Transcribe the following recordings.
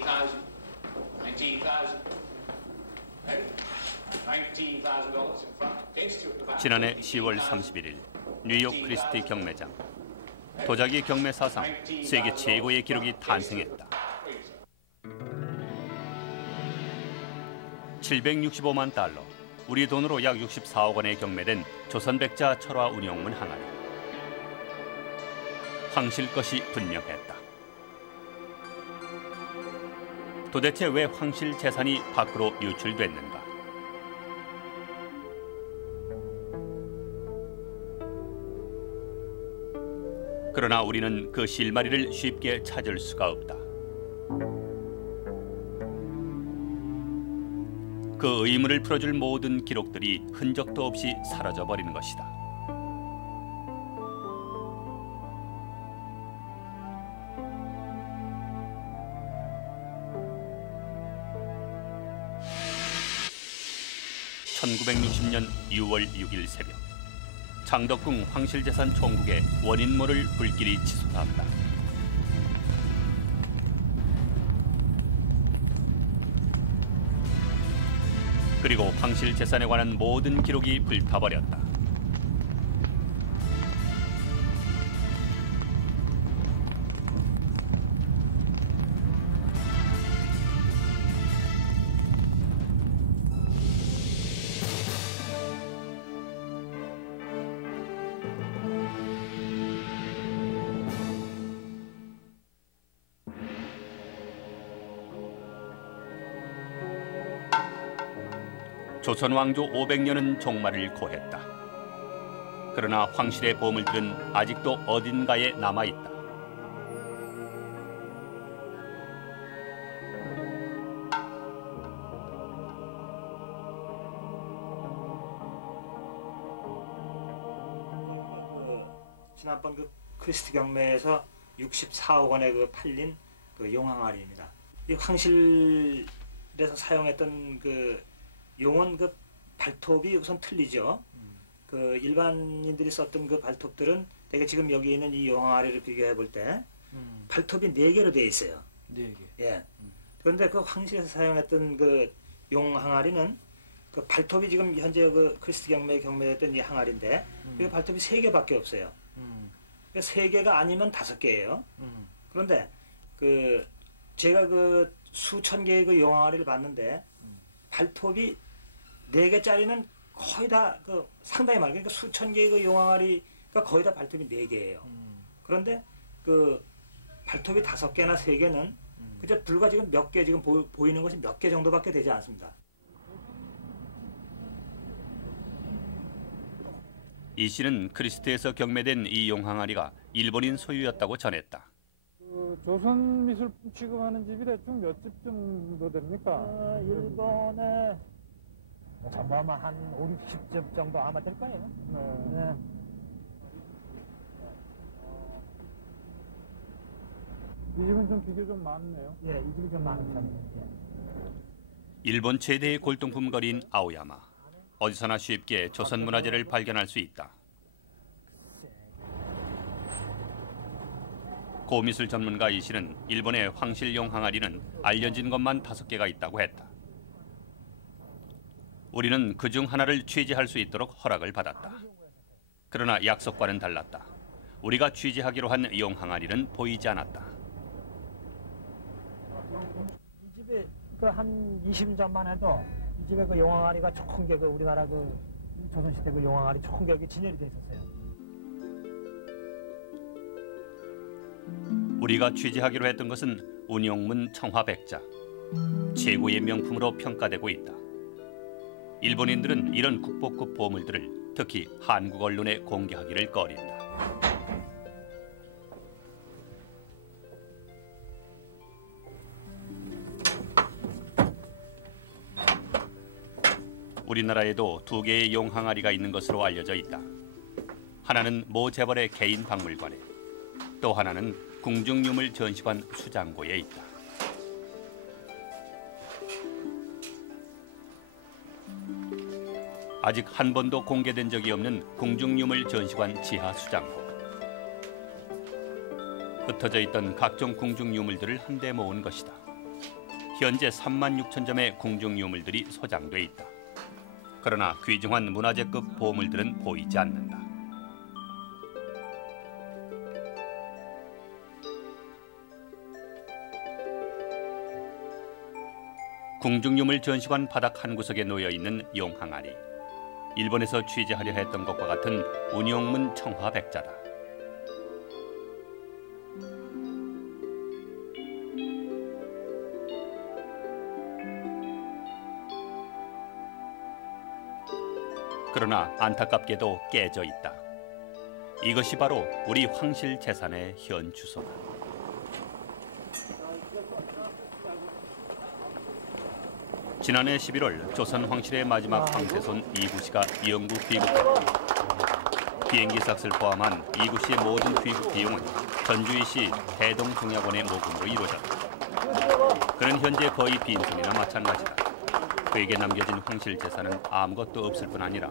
$19,000. $19,000 in front against you at the back. 지난해 10월 31일 뉴욕 크리스티 경매장. 도자기 경매 사상 세계 최고의 기록이 탄생했다. 765만 달러, 우리 돈으로 약 64억 원에 경매된 조선백자 철화 운용문 항아리. 황실 것이 분명했다. 도대체 왜 황실 재산이 밖으로 유출됐는가? 그러나 우리는 그 실마리를 쉽게 찾을 수가 없다. 그 의문을 풀어줄 모든 기록들이 흔적도 없이 사라져버린 것이다. (1960년 6월 6일) 새벽 장덕궁 황실재산 총국에 원인 모를 불길이 치솟았다. 그리고 황실재산에 관한 모든 기록이 불타버렸다. 조선 왕조 500년은 종말을 고했다. 그러나 황실의 보물들은 아직도 어딘가에 남아있다. 지난번 그 크리스티 경매에서 64억 원에 그 팔린 그 용항아리입니다. 이 황실에서 사용했던 그 용은 그 발톱이 우선 틀리죠. 그 일반인들이 썼던 그 발톱들은 되게 지금 여기 있는 이 용항아리를 비교해 볼 때 발톱이 4개로 되어 있어요. 4개. 예. 그런데 그 황실에서 사용했던 그 용항아리는 그 발톱이 지금 현재 그 크리스티 경매에 경매했던 이 항아리인데 그 발톱이 3개밖에 없어요. 3개가 아니면 5개예요. 그런데 그 제가 그 수천 개의 그 용항아리를 봤는데 발톱이 4개짜리는 거의 다 그 상당히 많아요. 그러니까 수천 개의 그 용항아리가 거의 다 발톱이 4개예요. 그런데 그 발톱이 5개나 3개는 그저 불과 지금 몇 개 지금 보이는 것이 몇 개 정도밖에 되지 않습니다. 이 씨는 크리스트에서 경매된 이 용항아리가 일본인 소유였다고 전했다. 조선 미술품 취급하는 집이 대충 몇 집 정도 됩니까? 일본에 전부 아마 한 5, 60집 정도 아마 될 거예요. 네. 이 집은 좀 비교 좀 많네요. 예, 이 집이 좀 많은 편이에요. 일본 최대의 골동품 거리인 아오야마. 어디서나 쉽게 조선 문화재를 발견할 수 있다. 고미술 전문가 이 씨는 일본의 황실용 항아리는 알려진 것만 5개가 있다고 했다. 우리는 그중 하나를 취재할 수 있도록 허락을 받았다. 그러나 약속과는 달랐다. 우리가 취재하기로 한 용 항아리는 보이지 않았다. 이 집에 그 한 20년 전만 해도 이 집에 그 용항아리가 총 개 그 우리나라 그 조선시대 그 용항아리 총 개 진열이 돼 있었어요. 우리가 취재하기로 했던 것은 운용문 청화백자. 최고의 명품으로 평가되고 있다. 일본인들은 이런 국보급 보물들을 특히 한국 언론에 공개하기를 꺼린다. 우리나라에도 2개의 용항아리가 있는 것으로 알려져 있다. 하나는 모 재벌의 개인 박물관에, 또 하나는 궁중유물 전시관 수장고에 있다. 아직 한 번도 공개된 적이 없는 궁중유물 전시관 지하 수장고. 흩어져 있던 각종 궁중유물들을 한데 모은 것이다. 현재 36,000점의 궁중 유물들이 소장돼 있다. 그러나 귀중한 문화재급 보물들은 보이지 않는다. 궁중유물 전시관 바닥 한 구석에 놓여 있는 용항아리. 일본에서 취재하려 했던 것과 같은 운용문 청화백자다. 그러나 안타깝게도 깨져 있다. 이것이 바로 우리 황실 재산의 현 주소다. 지난해 11월 조선 황실의 마지막 황새손 이구씨가 영구 귀국했다. 비행기 삭스를 포함한 이구씨의 모든 귀국 비용은 전주이시 대동종약원의 모금으로 이루어졌다. 그는 현재 거의 빈손이나 마찬가지다. 그에게 남겨진 황실 재산은 아무것도 없을 뿐 아니라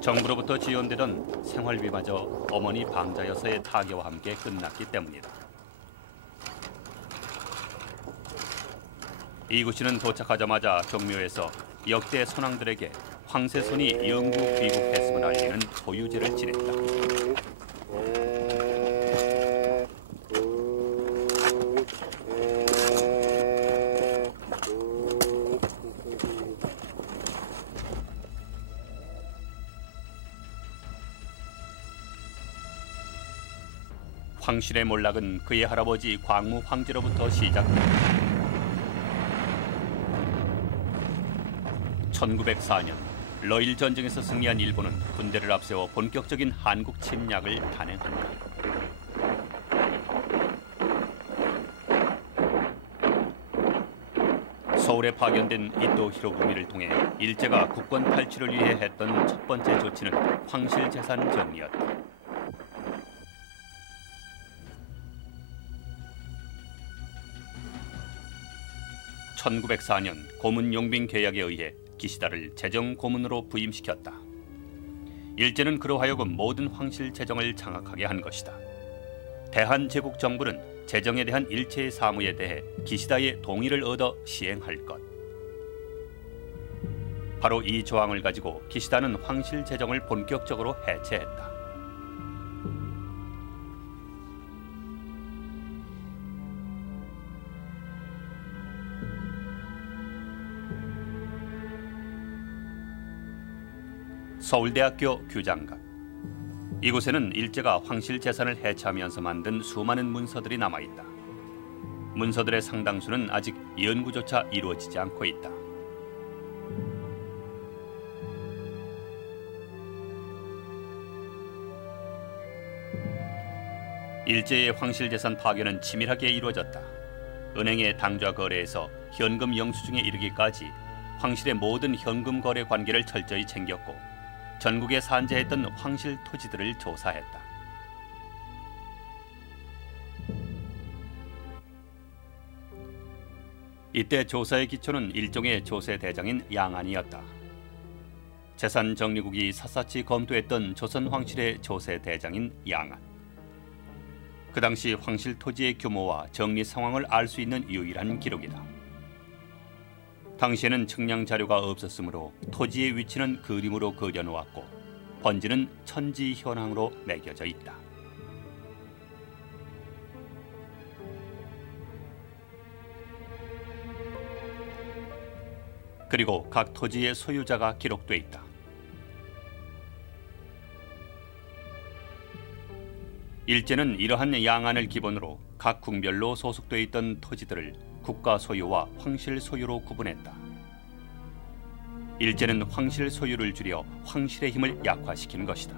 정부로부터 지원되던 생활비마저 어머니 방자여서의 타계와 함께 끝났기 때문이다. 이구씨는 도착하자마자 종묘에서 역대 선왕들에게 황새손이 영구 귀국했음을 알리는 소유제를 지냈다. 황실의 몰락은 그의 할아버지 광무 황제로부터 시작됐다. 1904년 러일 전쟁에서 승리한 일본은 군대를 앞세워 본격적인 한국 침략을 단행한다. 서울에 파견된 이토 히로부미를 통해 일제가 국권 탈취를 위해 했던 첫 번째 조치는 황실 재산 정리였다. (1904년) 고문 용빈 계약에 의해 기시다를 재정 고문으로 부임시켰다. 일제는 그로 하여금 모든 황실 재정을 장악하게 한 것이다. 대한제국 정부는 재정에 대한 일체의 사무에 대해 기시다의 동의를 얻어 시행할 것. 바로 이 조항을 가지고 기시다는 황실 재정을 본격적으로 해체했다. 서울대학교 규장각. 이곳에는 일제가 황실 재산을 해체하면서 만든 수많은 문서들이 남아있다. 문서들의 상당수는 아직 연구조차 이루어지지 않고 있다. 일제의 황실 재산 파견은 치밀하게 이루어졌다. 은행의 당좌 거래에서 현금 영수증에 이르기까지 황실의 모든 현금 거래 관계를 철저히 챙겼고 전국에 산재했던 황실 토지들을 조사했다. 이때 조사의 기초는 일종의 조세 대장인 양안이었다. 재산 정리국이 샅샅이 검토했던 조선 황실의 조세 대장인 양안. 그 당시 황실 토지의 규모와 정리 상황을 알 수 있는 유일한 기록이다. 당시에는 측량 자료가 없었으므로 토지의 위치는 그림으로 그려놓았고 번지는 천지 현황으로 매겨져 있다. 그리고 각 토지의 소유자가 기록돼 있다. 일제는 이러한 양안을 기본으로 각 궁별로 소속돼 있던 토지들을 국가 소유와 황실 소유로 구분했다. 일제는 황실 소유를 줄여 황실의 힘을 약화시킨 것이다.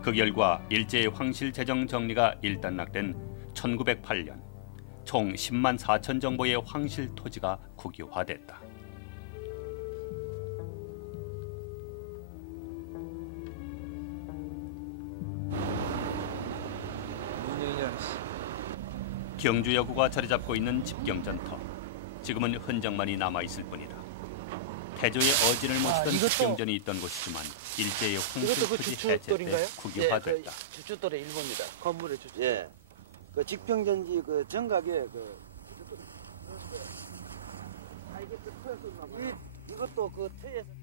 그 결과 일제의 황실 재정 정리가 일단락된 1908년 총 10만 4천 정보의 황실 토지가 국유화됐다. 경주 여구가 자리 잡고 있는 집경전터. 지금은 흔적만이 남아있을 뿐이다. 태조의 어진을 모시던 집경전이 있던 곳이지만 일제의 황실 토지 해체 때 국유화됐다. 주춧돌의 일부입니다. 건물의 주춧돌. 예. 그 직병전지 그 정각에 이것도 그 터에서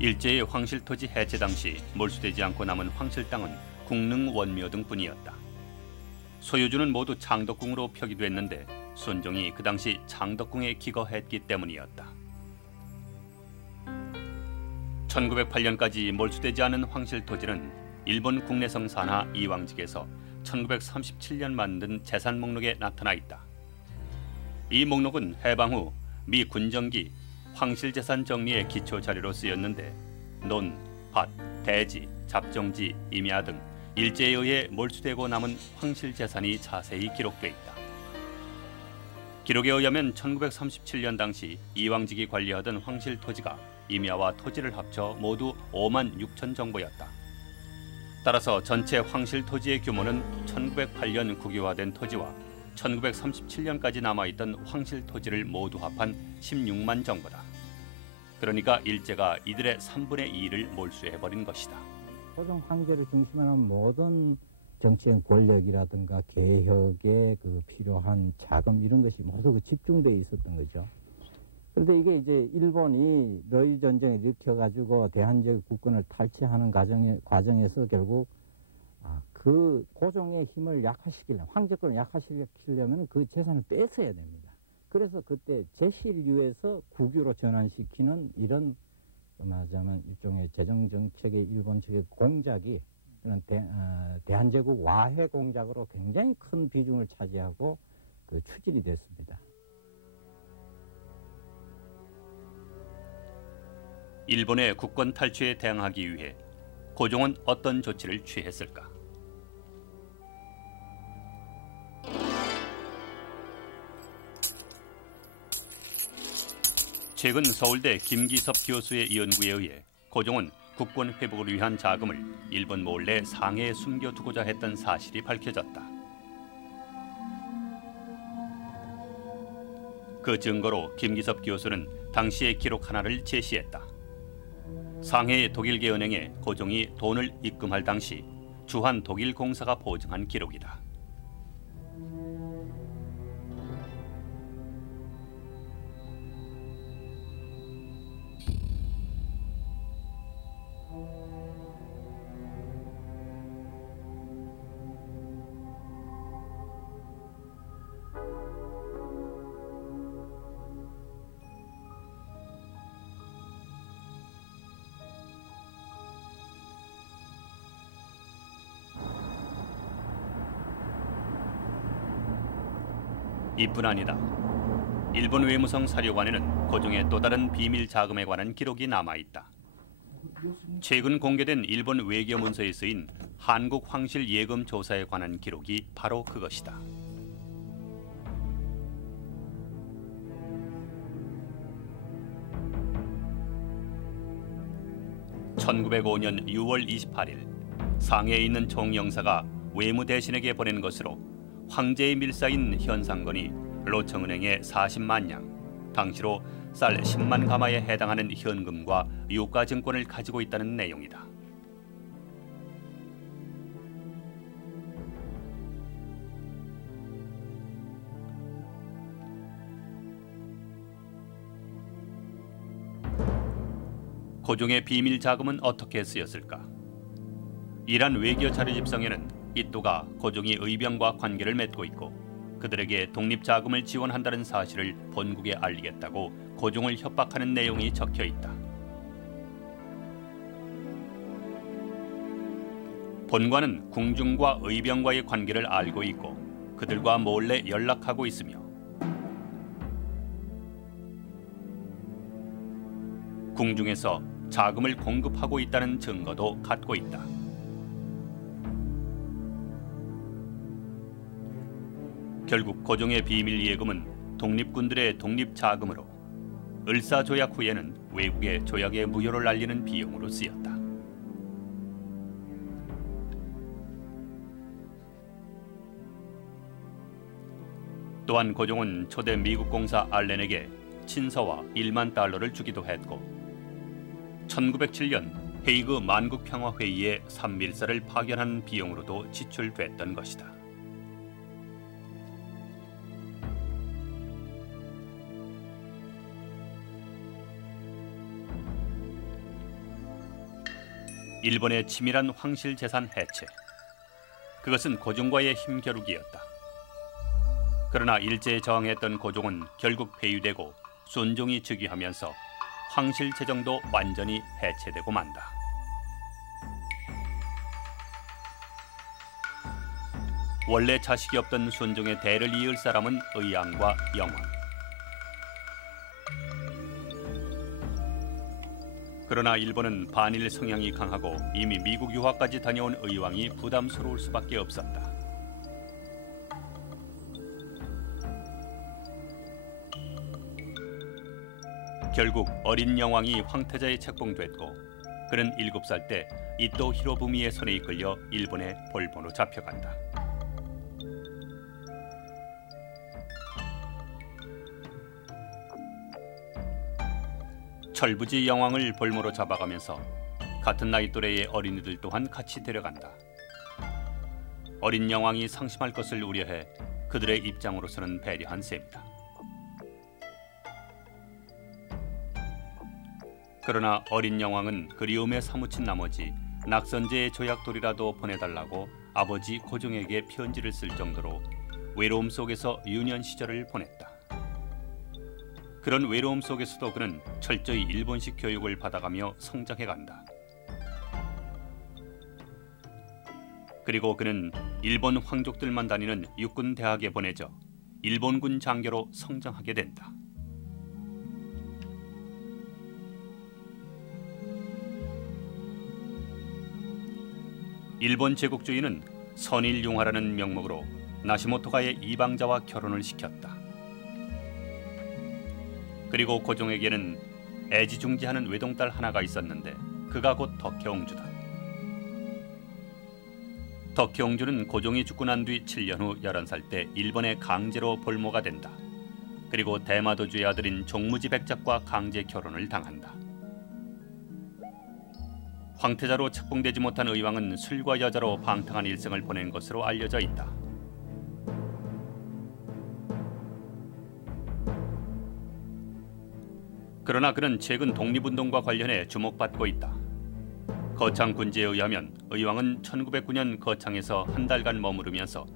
일제의 황실토지 해체 당시 몰수되지 않고 남은 황실 땅은 국능 원묘 등뿐이었다. 소유주는 모두 창덕궁으로 표기됐는데 순종이 그 당시 창덕궁에 기거했기 때문이었다. 1908년까지 몰수되지 않은 황실토지는 일본 국내성 산하 이왕직에서 1937년 만든 재산 목록에 나타나 있다. 이 목록은 해방 후 미 군정기 황실재산 정리의 기초 자료로 쓰였는데 논, 밭, 대지, 잡정지, 임야 등 일제에 의해 몰수되고 남은 황실재산이 자세히 기록돼 있다. 기록에 의하면 1937년 당시 이왕직이 관리하던 황실 토지가 임야와 토지를 합쳐 모두 5만 6천 정보였다. 따라서 전체 황실 토지의 규모는 1908년 국유화된 토지와 1937년까지 남아있던 황실 토지를 모두 합한 16만 정보다. 그러니까 일제가 이들의 3분의 2를 몰수해버린 것이다. 고종 황제를 중심으로 한 모든 정치적 권력이라든가 개혁에 그 필요한 자금 이런 것이 모두 그 집중되어 있었던 거죠. 그런데 이게 이제 일본이 러일 전쟁을 일으켜가지고 대한민국 국권을 탈취하는 과정에서 결국 그 고종의 힘을 약화시키려면, 황제권을 약화시키려면 그 재산을 뺏어야 됩니다. 그래서 그때 제실류에서 국유로 전환시키는 이런 말하자면 일종의 재정정책의 일본 측의 공작이 그런 대한제국 와해 공작으로 굉장히 큰 비중을 차지하고 그 추진이 됐습니다. 일본의 국권 탈취에 대항하기 위해 고종은 어떤 조치를 취했을까? 최근 서울대 김기섭 교수의 연구에 의해 고종은 국권 회복을 위한 자금을 일본 몰래 상해에 숨겨두고자 했던 사실이 밝혀졌다. 그 증거로 김기섭 교수는 당시의 기록 하나를 제시했다. 상해의 독일계 은행에 고종이 돈을 입금할 당시 주한 독일 공사가 보증한 기록이다. 이뿐 아니다. 일본 외무성 사료관에는 고종의 또 다른 비밀 자금에 관한 기록이 남아있다. 최근 공개된 일본 외교 문서에 쓰인 한국 황실 예금 조사에 관한 기록이 바로 그것이다. (1905년 6월 28일) 상해에 있는 총영사가 외무 대신에게 보낸 것으로 황제의 밀사인 현상건이 로청은행에 40만 양, 당시로 쌀 10만 가마에 해당하는 현금과 유가증권을 가지고 있다는 내용이다. 고종의 비밀 자금은 어떻게 쓰였을까? 이란 외교 자료 집성에는 이또가 고종이 의병과 관계를 맺고 있고 그들에게 독립자금을 지원한다는 사실을 본국에 알리겠다고 고종을 협박하는 내용이 적혀 있다. 본관은 궁중과 의병과의 관계를 알고 있고 그들과 몰래 연락하고 있으며 궁중에서 자금을 공급하고 있다는 증거도 갖고 있다. 결국 고종의 비밀 예금은 독립군들의 독립자금으로 을사조약 후에는 외국에 조약의 무효를 알리는 비용으로 쓰였다. 또한 고종은 초대 미국 공사 알렌에게 친서와 1만 달러를 주기도 했고 1907년 헤이그 만국평화회의에 산밀사를 파견한 비용으로도 지출됐던 것이다. 일본의 치밀한 황실 재산 해체. 그것은 고종과의 힘겨루기였다. 그러나 일제에 저항했던 고종은 결국 폐위되고 순종이 즉위하면서 황실 재정도 완전히 해체되고 만다. 원래 자식이 없던 순종의 대를 이을 사람은 의왕과 영왕. 그러나 일본은 반일 성향이 강하고 이미 미국 유학까지 다녀온 의왕이 부담스러울 수밖에 없었다. 결국 어린 영왕이 황태자에 책봉됐고 그는 7살 때 이토 히로부미의 손에 이끌려 일본의 볼모로 잡혀간다. 철부지 영왕을 볼모로 잡아가면서 같은 나이 또래의 어린이들 또한 같이 데려간다. 어린 영왕이 상심할 것을 우려해 그들의 입장으로서는 배려한 셈이다. 그러나 어린 영왕은 그리움에 사무친 나머지 낙선제의 조약돌이라도 보내달라고 아버지 고종에게 편지를 쓸 정도로 외로움 속에서 유년 시절을 보냈다. 그런 외로움 속에서도 그는 철저히 일본식 교육을 받아가며 성장해간다. 그리고 그는 일본 황족들만 다니는 육군 대학에 보내져 일본군 장교로 성장하게 된다. 일본 제국주의는 선일융화라는 명목으로 나시모토가의 이방자와 결혼을 시켰다. 그리고 고종에게는 애지중지하는 외동딸 하나가 있었는데 그가 곧 덕혜옹주다. 덕혜옹주는 고종이 죽고 난 뒤 7년 후 11살 때 일본에 강제로 볼모가 된다. 그리고 대마도주의 아들인 종무지 백작과 강제 결혼을 당한다. 황태자로 책봉되지 못한 의왕은 술과 여자로 방탕한 일생을 보낸 것으로 알려져 있다. 그러나 그는 최근 독립운동과 관련해 주목받고 있다. 거창 군지에 의하면 의왕은 1909년 거창에서 한 달간 머무르면서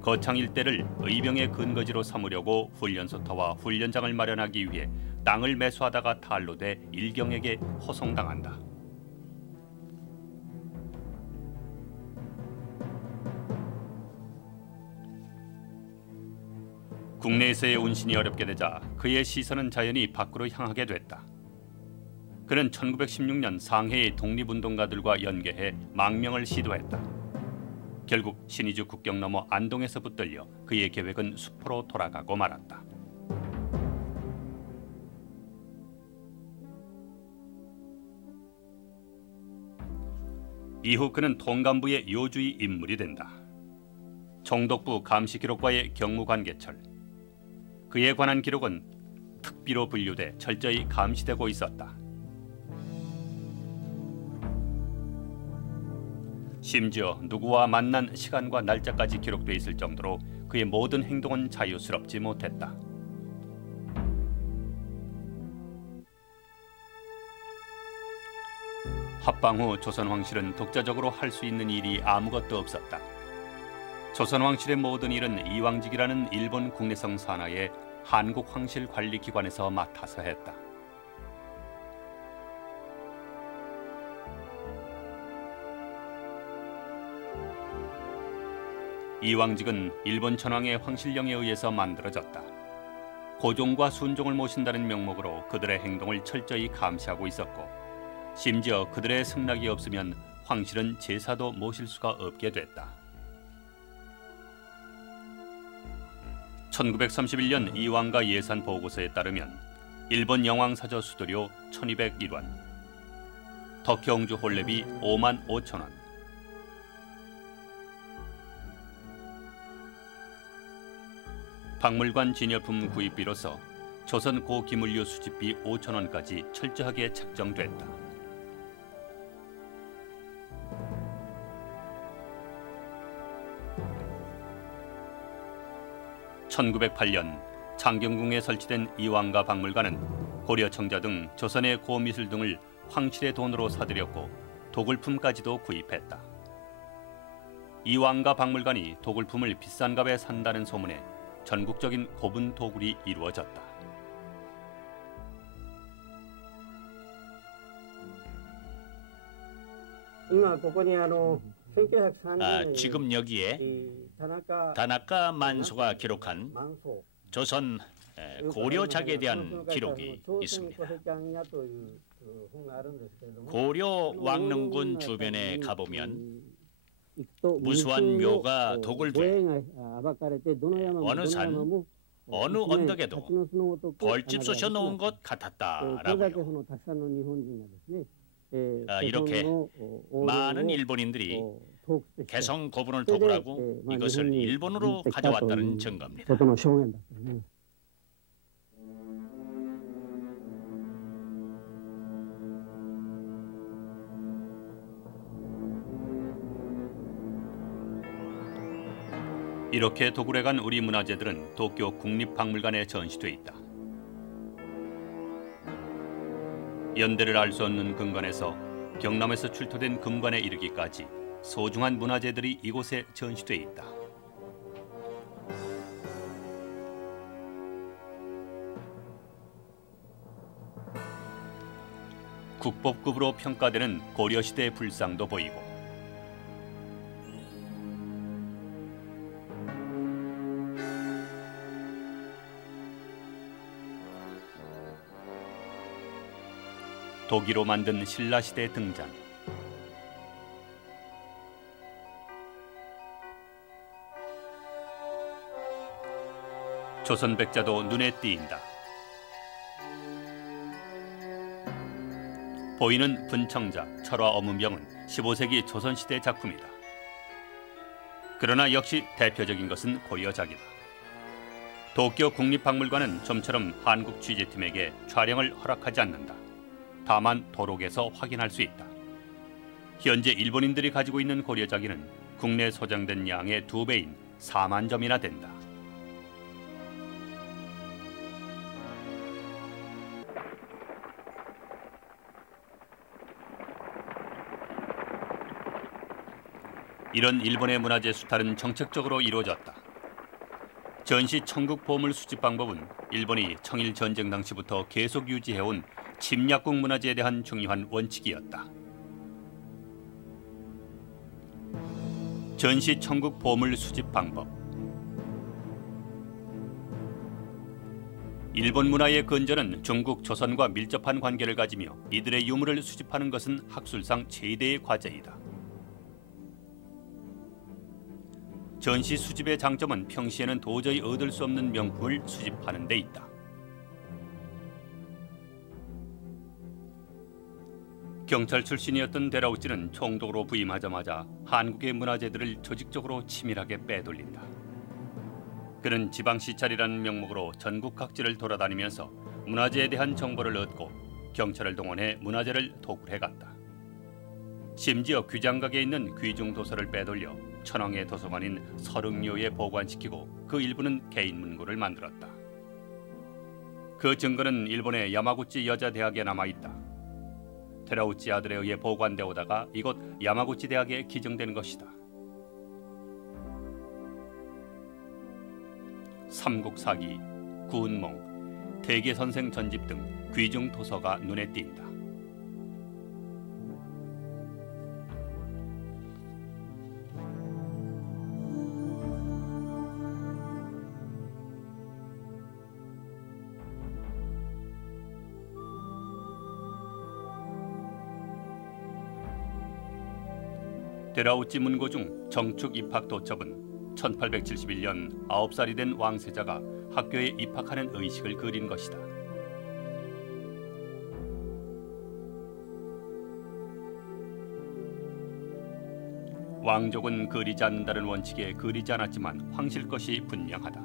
거창 일대를 의병의 근거지로 삼으려고 훈련소터와 훈련장을 마련하기 위해 땅을 매수하다가 탄로돼 일경에게 호송당한다. 국내에서의 운신이 어렵게 되자 그의 시선은 자연히 밖으로 향하게 됐다. 그는 1916년 상해의 독립운동가들과 연계해 망명을 시도했다. 결국 신의주 국경 넘어 안동에서 붙들려 그의 계획은 수포로 돌아가고 말았다. 이후 그는 통감부의 요주의 인물이 된다. 총독부 감시기록과의 경무관계철. 그에 관한 기록은 특비로 분류돼 철저히 감시되고 있었다. 심지어 누구와 만난 시간과 날짜까지 기록돼 있을 정도로 그의 모든 행동은 자유스럽지 못했다. 합방 후 조선왕실은 독자적으로 할 수 있는 일이 아무것도 없었다. 조선왕실의 모든 일은 이왕직이라는 일본 국내성 산하의 한국황실관리기관에서 맡아서 했다. 이왕직은 일본 천황의 황실령에 의해서 만들어졌다. 고종과 순종을 모신다는 명목으로 그들의 행동을 철저히 감시하고 있었고 심지어 그들의 승낙이 없으면 황실은 제사도 모실 수가 없게 됐다. 1931년 이왕가 예산 보고서에 따르면 일본 영왕사저 수도료 1201원, 덕혜옹주 홀레비 5만 5천 원, 박물관 진열품 구입비로서 조선 고기물류 수집비 5,000원까지 철저하게 책정됐다. 1908년 창경궁에 설치된 이왕가 박물관은 고려 청자 등 조선의 고미술 등을 황실의 돈으로 사들였고 도굴품까지도 구입했다. 이왕가 박물관이 도굴품을 비싼 값에 산다는 소문에 전국적인 고분 도굴이 이루어졌다. 지금 여기에 다나카 만소가 기록한 조선 고려작에 대한 기록이 있습니다. 고려 왕릉군 주변에 가보면 무수한 묘가 도굴돼 어느 산, 어느 언덕에도 벌집 쑤셔 놓은 것 같았다라고요. 이렇게 많은 일본인들이 개성 고분을 도굴하고 이것을 일본으로 가져왔다는 증거입니다. 이렇게 도굴해간 우리 문화재들은 도쿄 국립박물관에 전시돼 있다. 연대를 알 수 없는 금관에서 경남에서 출토된 금관에 이르기까지 소중한 문화재들이 이곳에 전시돼 있다. 국보급으로 평가되는 고려시대 불상도 보이고 도기로 만든 신라시대 등잔, 조선백자도 눈에 띄인다. 보이는 분청자, 철화 어문병은 15세기 조선시대 작품이다. 그러나 역시 대표적인 것은 고려작이다. 도쿄 국립박물관은 좀처럼 한국 취재팀에게 촬영을 허락하지 않는다. 다만 도록에서 확인할 수 있다. 현재 일본인들이 가지고 있는 고려자기는 국내 소장된 양의 2배인 4만 점이나 된다. 이런 일본의 문화재 수탈은 정책적으로 이루어졌다. 전시 청국 보물 수집 방법은 일본이 청일 전쟁 당시부터 계속 유지해온 침략국 문화재에 대한 중요한 원칙이었다. 전시 청국 보물 수집 방법. 일본 문화의 근저는 중국, 조선과 밀접한 관계를 가지며 이들의 유물을 수집하는 것은 학술상 최대의 과제이다. 전시 수집의 장점은 평시에는 도저히 얻을 수 없는 명품을 수집하는 데 있다. 경찰 출신이었던 데라우치는 총독으로 부임하자마자 한국의 문화재들을 조직적으로 치밀하게 빼돌린다. 그는 지방시찰이라는 명목으로 전국 각지를 돌아다니면서 문화재에 대한 정보를 얻고 경찰을 동원해 문화재를 도굴해갔다. 심지어 귀장각에 있는 귀중도서를 빼돌려 천황의 도서관인 설흥료에 보관시키고 그 일부는 개인 문고를 만들었다. 그 증거는 일본의 야마구치 여자대학에 남아있다. 데라우치 아들에 의해 보관되어 오다가 이곳 야마구치 대학에 기증된 것이다. 삼국사기, 구운몽, 대개선생 전집 등 귀중 도서가 눈에 띈다. 데라우치 문고 중 정축 입학 도첩은 1871년 9살이 된 왕세자가 학교에 입학하는 의식을 그린 것이다. 왕족은 그리지 않는다는 원칙에 그리지 않았지만 황실 것이 분명하다.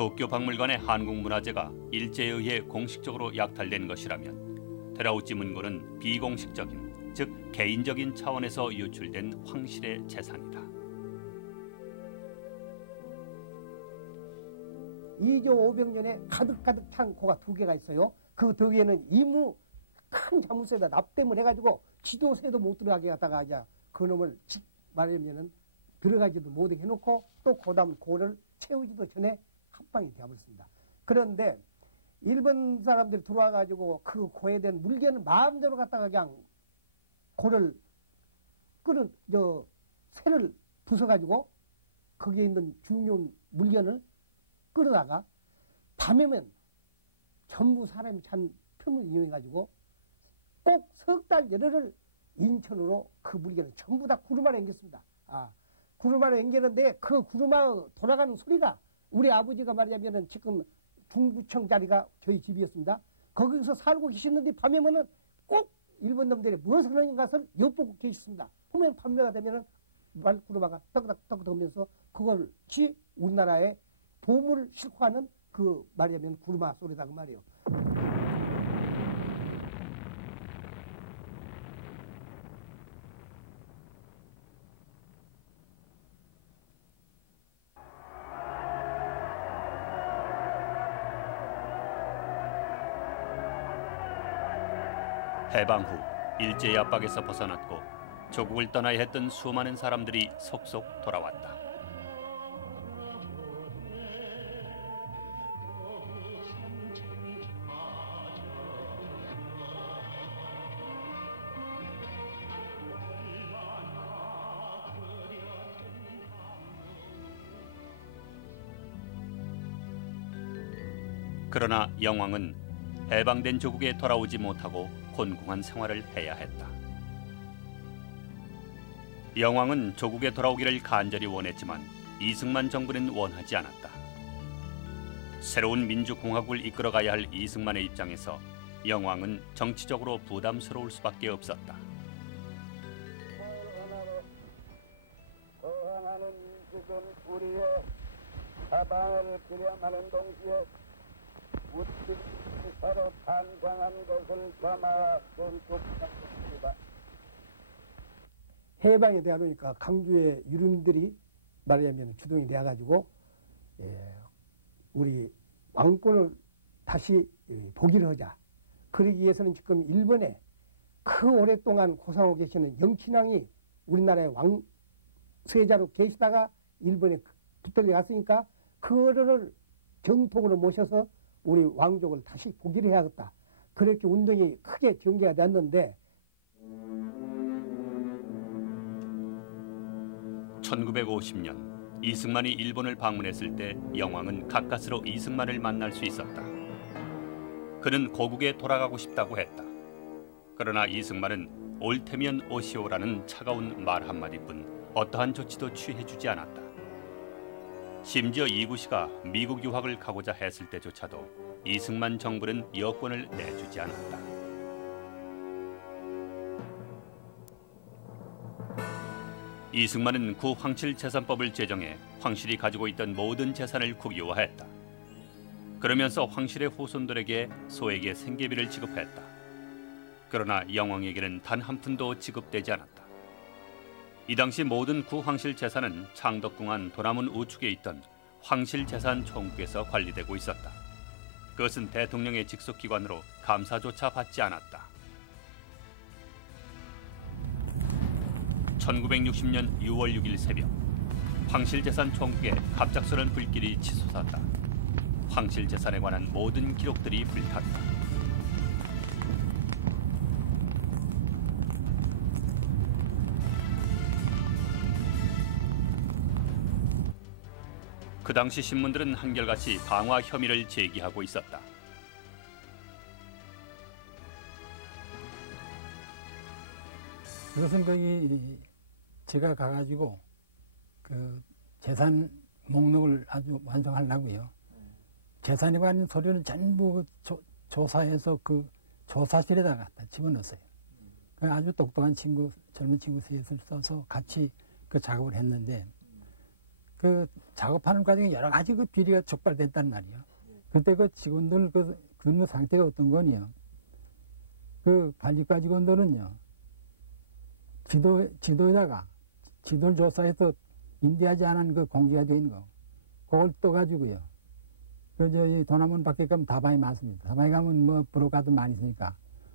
도쿄 박물관의 한국 문화재가 일제에 의해 공식적으로 약탈된 것이라면 테라우치 문고는 비공식적인, 즉 개인적인 차원에서 유출된 황실의 재산이다. 2조 500년에 가득가득 찬 고가 2개가 있어요. 그 2개는 이무 큰 자물쇠에다 납땜을 해가지고 지도새도 못 들어가게 갖다가 이제 그놈을 말하면은 들어가지도 못하게 해놓고 또 그다음 고를 채우지도 전에 합방이 되어버렸습니다. 그런데 일본 사람들이 들어와가지고 그 고에 대한 물건을 마음대로 갖다가 그냥 고를 쇠를 부숴가지고 거기에 있는 중요한 물건을 끌어다가 밤에면 전부 사람이 잔 틈을 이용해가지고 꼭 석 달 열흘을 인천으로 그 물건을 전부 다 구루마로 옮겼습니다. 구루마로 옮겼는데 그 구루마 돌아가는 소리가 우리 아버지가 말하자면은 지금 중구청 자리가 저희 집이었습니다. 거기서 살고 계셨는데 밤에면은 꼭 일본 놈들이 무엇을 하는 것을 엿보고 계셨습니다. 후면 판매가 되면은 말구루마가 떡떡떡떡 하면서 그걸지 우리나라의 보물을 실고하는 그 말하자면 구루마 소리다 그 말이에요. 해방 후 일제의 압박에서 벗어났고 조국을 떠나야 했던 수많은 사람들이 속속 돌아왔다. 그러나 영왕은 해방된 조국에 돌아오지 못하고 곤궁한 생활을 해야 했다. 영왕은 조국에 돌아오기를 간절히 원했지만 이승만 정부는 원하지 않았다. 새로운 민주공화국을 이끌어가야 할 이승만의 입장에서 영왕은 정치적으로 부담스러울 수밖에 없었다. 하나는 지금 우리의 사방을 그려하는 동시에 우리 서로 탄광한 것을 담아 선축합니다. 해방이 되어 보니까 강주의 유릉들이 말하자면 주동이 되어가지고 우리 왕권을 다시 복위를 하자. 그러기 위해서는 지금 일본에 그 오랫동안 고상하고 계시는 영친왕이 우리나라의 왕세자로 계시다가 일본에 붙들려 갔으니까 그거를 정통으로 모셔서 우리 왕족을 다시 복위를 해야겠다. 그렇게 운동이 크게 전개가 됐는데 1950년 이승만이 일본을 방문했을 때 영왕은 가까스로 이승만을 만날 수 있었다. 그는 고국에 돌아가고 싶다고 했다. 그러나 이승만은 올 테면 오시오라는 차가운 말 한마디뿐 어떠한 조치도 취해주지 않았다. 심지어 이구시가 미국 유학을 가고자 했을 때조차도 이승만 정부는 여권을 내주지 않았다. 이승만은 구 황실재산법을 제정해 황실이 가지고 있던 모든 재산을 국유화했다. 그러면서 황실의 후손들에게 소액의 생계비를 지급했다. 그러나 영왕에게는 단 한 푼도 지급되지 않았다. 이 당시 모든 구 황실 재산은 창덕궁안 도남문 우측에 있던 황실재산총국에서 관리되고 있었다. 그것은 대통령의 직속기관으로 감사조차 받지 않았다. 1960년 6월 6일 새벽 황실재산총국에 갑작스런 불길이 치솟았다. 황실재산에 관한 모든 기록들이 불탔다. 그 당시 신문들은 한결같이 방화 혐의를 제기하고 있었다. 그것은 거기 제가 가가지고 그 재산 목록을 아주 완성하려고요. 재산에 관한 서류는 전부 조사해서 그 조사실에다 갖다 집어넣었어요. 아주 똑똑한 친구, 젊은 친구 셋을 써서 같이 그 작업을 했는데 그 작업하는 과정에 여러 가지 그 비리가 적발됐단 말이에요. 그때 그 직원들 그 근무 상태가 어떤 거니요. 그 관리과 직원들은요. 지도자가 지도를 조사해서 인대하지 않은 그 공지가 돼 있는 거. 그걸 떠가지고요. 그 저희 도남원 밖에 가면 다방이 많습니다. 다방에 가면 뭐 브로커도 많이 있으니까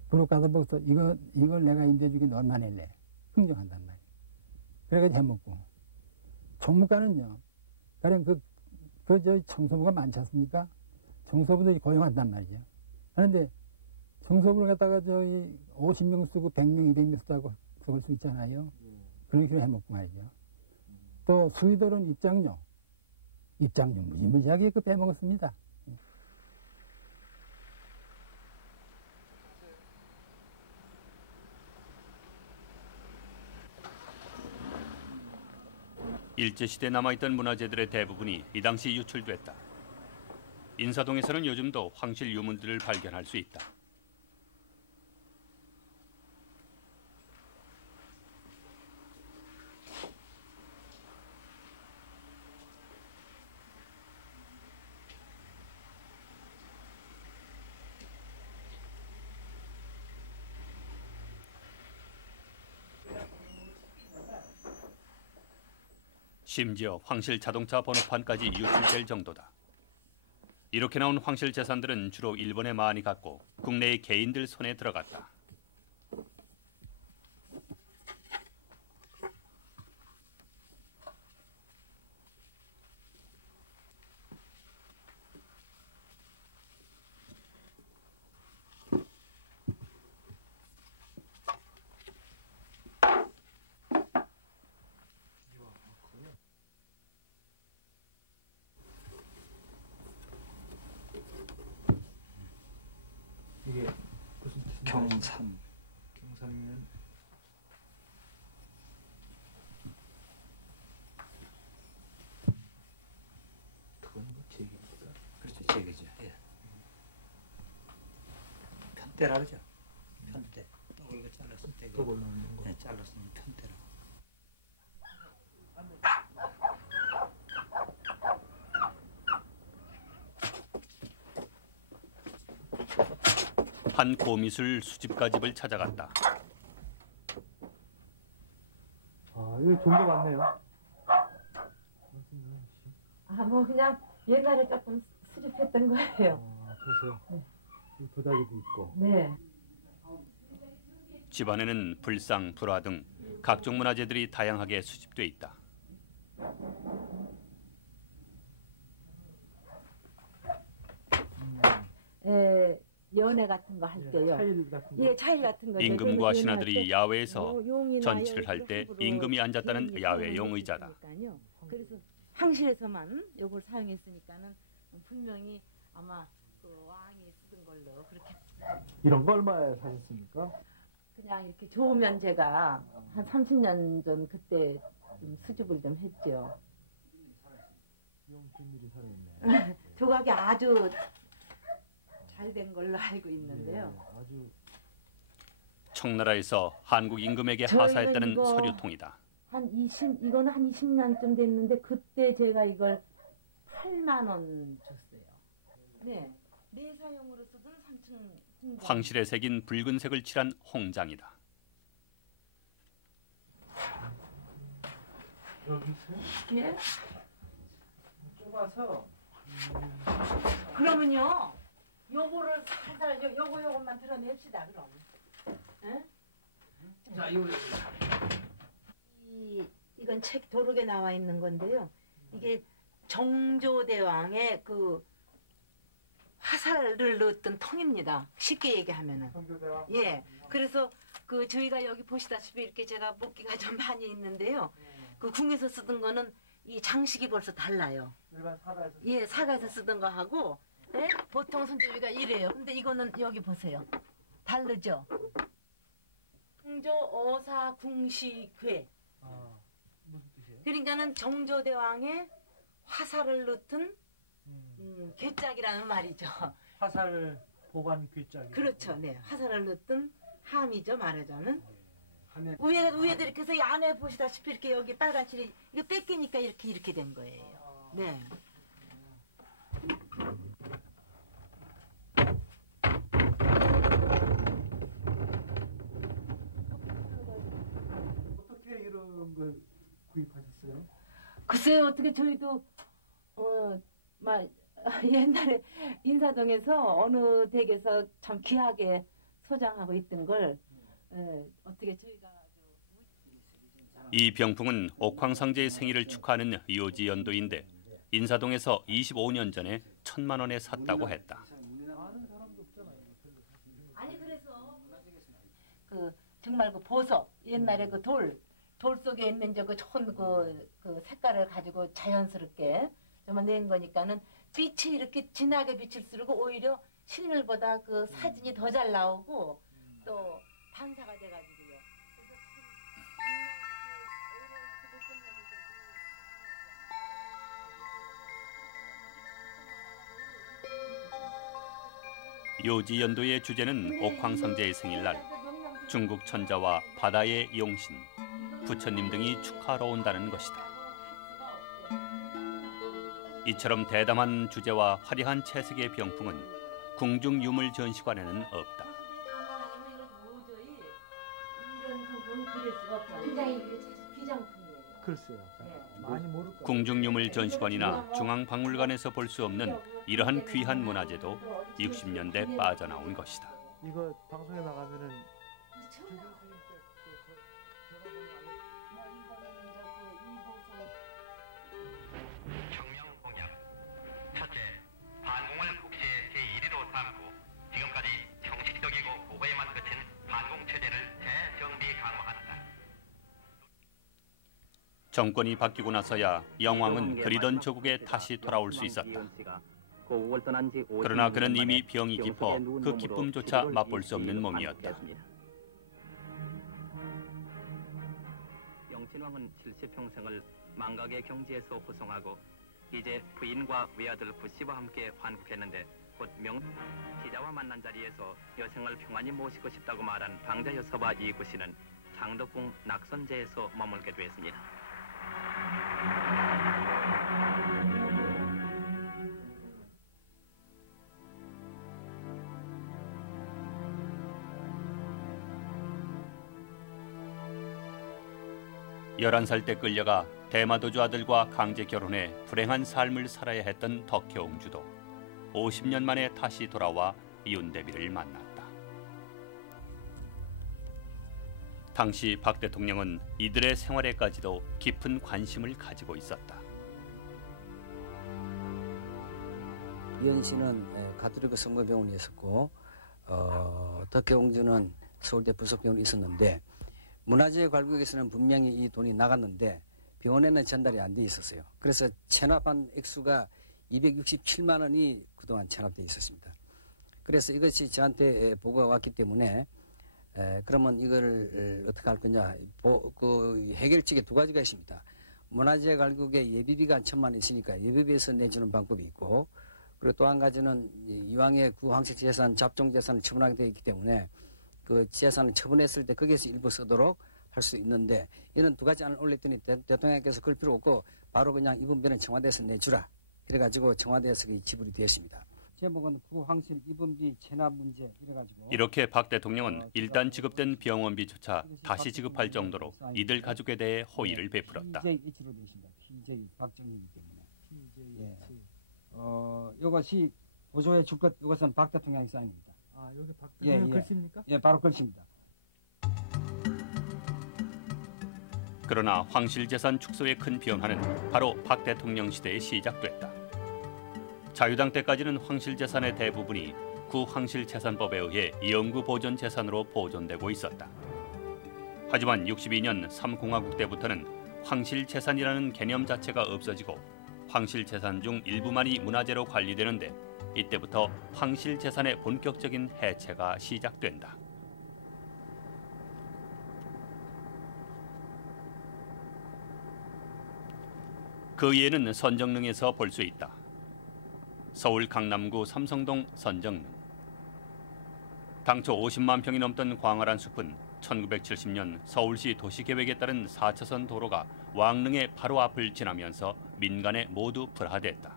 브로커도 벌써 이걸 내가 인대해주기 얼마 낼래? 흥정한단 말이에요. 그래가지고 해먹고. 총무과는요. 가령 저희 청소부가 많지 않습니까? 청소부들이 고용한단 말이죠. 그런데 청소부를 갖다가 저희 50명 쓰고 100명, 200명 쓰다고 써볼 수 있잖아요. 그런 식으로 해먹고 말이죠. 또 수의들은 입장료 무지무지하게 빼먹었습니다. 일제시대에 남아있던 문화재들의 대부분이 이 당시 유출됐다. 인사동에서는 요즘도 황실 유물들을 발견할 수 있다. 심지어 황실 자동차 번호판까지 유출될 정도다. 이렇게 나온 황실 재산들은 주로 일본에 많이 갔고 국내의 개인들 손에 들어갔다. 이게 무슨 경삼. 경삼이면 그건 뭐 제기입니까? 그렇죠, 제기죠. 예. 편대라 그러죠. 편대. 떡을 이거 잘랐을 때 떡을 넣는 거. 네, 잘랐으면 편대라고. 한 고미술 수집가집을 찾아갔다. 아, 여기 좋은 게 많네요. 뭐 그냥 옛날에 조금 수집했던 거예요. 아, 그러세요? 네. 도자기도 있고. 네. 집안에는 불상, 불화 등 각종 문화재들이 다양하게 수집돼 있다. 연애 같은 거 할 때요. 차일 같은 거. 예, 차일 같은 거. 임금과 신하들이 야외에서 전치를 할 때 임금이 앉았다는 야외용 의자다. 그래서 황실에서만 이걸 사용했으니까는 분명히 아마 그 왕이 쓰던 걸로 그렇게. 이런 거 얼마에 사셨습니까? 그냥 이렇게 좋으면 제가 한 30년 전 그때 좀 수집을 좀 했죠. 비밀이 살아있네. 조각이 아주 잘 된 걸로 알고 있는데요. 네, 아주 청나라에서 한국 임금에게 하사했다는 서류통이다. 이거는 한 20년쯤 됐는데 그때 제가 이걸 8만 원 줬어요. 네. 내사용으로 쓰던 3층. 황실에 새긴 붉은색을 칠한 홍장이다. 여기 있어요? 예? 좁아서. 그러면요. 요거를 살살 요것만 드러냅시다 그럼. 에? 자, 이거 이건 책 도록에 나와 있는 건데요. 이게 정조대왕의 그 화살을 넣었던 통입니다. 쉽게 얘기하면은. 정조대왕. 예. 그래서 그 저희가 여기 보시다시피 이렇게 제가 목기가 좀 많이 있는데요. 그 궁에서 쓰던 거는 이 장식이 벌써 달라요. 일반 사가에서. 예, 사가에서 쓰던 거 하고. 네? 보통 손잡이가 이래요. 근데 이거는 여기 보세요. 다르죠? 정조 어사 궁시괴. 무슨 뜻이에요? 그러니까는 정조대왕의 화살을 넣던 괴짝이라는 말이죠. 화살 보관 괴짝. 그렇죠. 네. 화살을 넣던 함이죠. 말하자면. 위에도 이렇게 해서 이 안에 보시다시피 이렇게 여기 빨간 실이 이거 뺏기니까 이렇게 된 거예요. 네. 어떻게 이런 걸 구입하셨어요? 글쎄요, 어떻게 저희도 막 옛날에 인사동에서 어느 댁에서 참 귀하게 소장하고 있던 걸 어떻게 저희가 이 병풍은 옥황상제의 생일을 축하하는 요지 연도인데 인사동에서 25년 전에 1,000만 원에 샀다고 했다. 아니 그래서 정말 그 보석 옛날에 그 돌 속에 있는 그 좋은 그 색깔을 가지고 자연스럽게 정말 낸 거니까는 빛이 이렇게 진하게 빛을 쓰고 오히려 실물보다 그 사진이 더 잘 나오고 또 반사가 돼가지고요. 요지 연도의 주제는 옥황상제의 생일날 중국 천자와 바다의 용신, 부처님 등이 축하하러 온다는 것이다. 이처럼 대담한 주제와 화려한 채색의 병풍은 궁중유물 전시관에는 없다. 글쎄요. 많이 모를 거예요. 궁중유물 전시관이나 중앙박물관에서 볼 수 없는 이러한 귀한 문화재도 60년대 빠져나온 것이다. 이거 방송에 나가면은 청명공약 첫째, 반공을 국시의 제1위로 삼고 지금까지 형식적이고 고거에만 그친 반공체제를 재정비 강화한다. 정권이 바뀌고 나서야 영왕은 그리던 조국에 다시 돌아올 수 있었다. 그러나 그는 이미 병이 깊어 그 기쁨조차 맛볼 수 없는 몸이었다. 영친왕은 70평생을 망각의 경지에서 호송하고 이제 부인과 외아들 구씨와 함께 환국했는데 곧 기자와 만난 자리에서 여생을 평안히 모시고 싶다고 말한 방자 여서와 이구씨는 장덕궁 낙선제에서 머물게 되었습니다. 열한 살 때 끌려가 대마도주 아들과 강제 결혼해 불행한 삶을 살아야 했던 덕혜옹주도 50년 만에 다시 돌아와 윤대비를 만났다. 당시 박 대통령은 이들의 생활에까지도 깊은 관심을 가지고 있었다. 이현 씨는 가톨릭 성모병원에 있었고 덕혜옹주는 서울대 부속병원에 있었는데 문화재 관국에서는 분명히 이 돈이 나갔는데 병원에는 전달이 안 돼 있었어요. 그래서 체납한 액수가 267만 원이 그동안 체납돼 있었습니다. 그래서 이것이 저한테 보고가 왔기 때문에 그러면 이걸 어떻게 할 거냐. 그 해결책에 두 가지가 있습니다. 문화재 관국에 예비비가 1,000만 원 있으니까 예비비에서 내주는 방법이 있고 그리고 또 한 가지는 이왕에 구황색 재산, 잡종 재산을 처분하게 되어 있기 때문에 그 재산을 처분했을 때 거기에서 일부 쓰도록 할 수 있는데 이는 두 가지 안을 올렸더니 대통령께서 그럴 필요 없고 바로 그냥 이분비는 청와대에서 내주라. 이래가지고 청와대에서 지불이 되었습니다. 제목은 구황실 이분비 체납 문제 이래가지고 이렇게 박 대통령은 일단 지급된 병원비조차 다시 지급할 정도로 이들 가족에 대해 호의를 베풀었다. PJH로 되십니다. PJ 박정희이기 때문에. 이것이 보조해 줄 것 이것은 박 대통령의 사인입니다. 아 여기 박 대통령 글씨입니까? 예, 바로 글씨입니다. 그러나 황실재산 축소의 큰 변화는 바로 박 대통령 시대에 시작됐다. 자유당 때까지는 황실재산의 대부분이 구황실재산법에 의해 영구보존재산으로 보존되고 있었다. 하지만 62년 3공화국 때부터는 황실재산이라는 개념 자체가 없어지고 황실재산 중 일부만이 문화재로 관리되는데 이때부터 황실재산의 본격적인 해체가 시작된다. 그 예는 선정릉에서 볼 수 있다. 서울 강남구 삼성동 선정릉. 당초 50만 평이 넘던 광활한 숲은 1970년 서울시 도시계획에 따른 4차선 도로가 왕릉의 바로 앞을 지나면서 민간에 모두 불화됐다.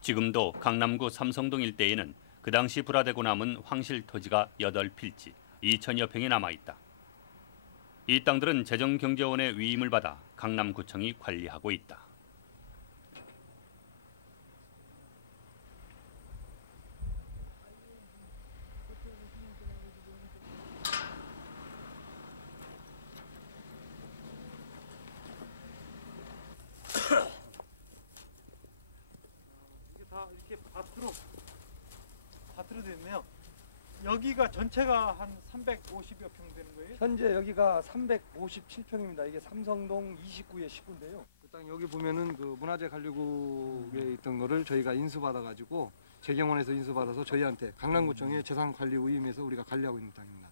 지금도 강남구 삼성동 일대에는 그 당시 불화되고 남은 황실 토지가 8필지 2천여 평이 남아있다. 이 땅들은 재정경제원의 위임을 받아 강남구청이 관리하고 있다. 이게 다 이렇게 밭으로 됐네요. 여기가 전체가 한 350여 평 되는 거예요? 현재 여기가 357평입니다. 이게 삼성동 29의 19인데요. 그 땅 여기 보면은 그 문화재 관리국에 있던 거를 저희가 인수받아가지고 재경원에서 인수받아서 저희한테 강남구청의 재산관리 위임해서 우리가 관리하고 있는 땅입니다.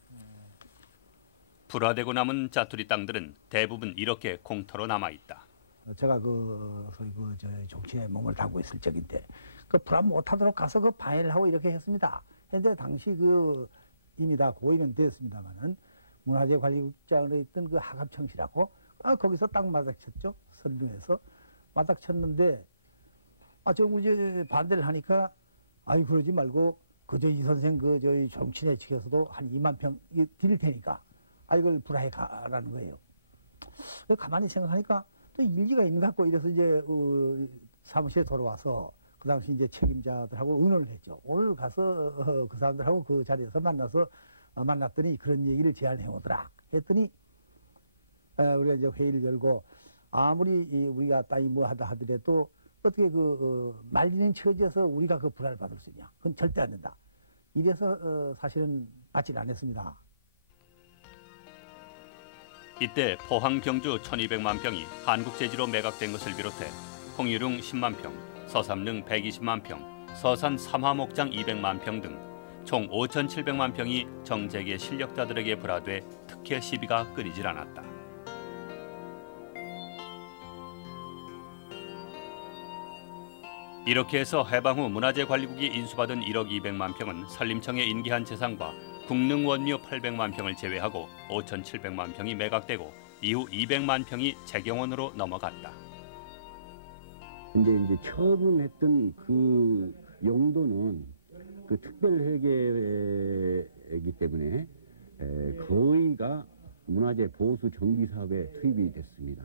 불화되고 남은 짜투리 땅들은 대부분 이렇게 공터로 남아있다. 제가 소위 정치에 몸을 담고 있을 적인데 불안 못하도록 가서 방해를 하고 이렇게 했습니다. 근데 당시 이미 다 고의는 됐습니다만은 문화재 관리국장으로 있던 하갑청씨라고 거기서 딱 맞닥쳤죠. 선릉에서 맞닥쳤는데 이제 반대를 하니까 그러지 말고 이 선생 저희 정치내 측에서도 한 2만 평 드릴 테니까 이걸 불화해 가라는 거예요. 가만히 생각하니까 또 일리가 있는 것 같고 이래서 이제 사무실에 돌아와서 그 당시 이제 책임자들하고 의논을 했죠. 오늘 가서 그 사람들하고 그 자리에서 만났더니 그런 얘기를 제안해 오더라. 했더니 우리가 이제 회의를 열고 아무리 우리가 땅이 뭐 하다 하더라도 어떻게 말리는 처지에서 우리가 불화를 받을 수 있냐. 그건 절대 안 된다. 이래서 사실은 받지를 않았습니다. 이때 포항 경주 1200만 평이 한국제지로 매각된 것을 비롯해 홍유룡 10만 평, 서삼릉 120만 평, 서산 삼화목장 200만 평 등 총 5,700만 평이 정재계 실력자들에게 불화돼 특혜 시비가 끊이질 않았다. 이렇게 해서 해방 후 문화재관리국이 인수받은 1억 200만 평은 산림청에 인계한 재산과 국능원료 800만 평을 제외하고 5,700만 평이 매각되고 이후 200만 평이 재경원으로 넘어갔다. 근데 이제 처분했던 그 용도는 특별회계이기 때문에 거의가 문화재 보수 정비 사업에 투입이 됐습니다.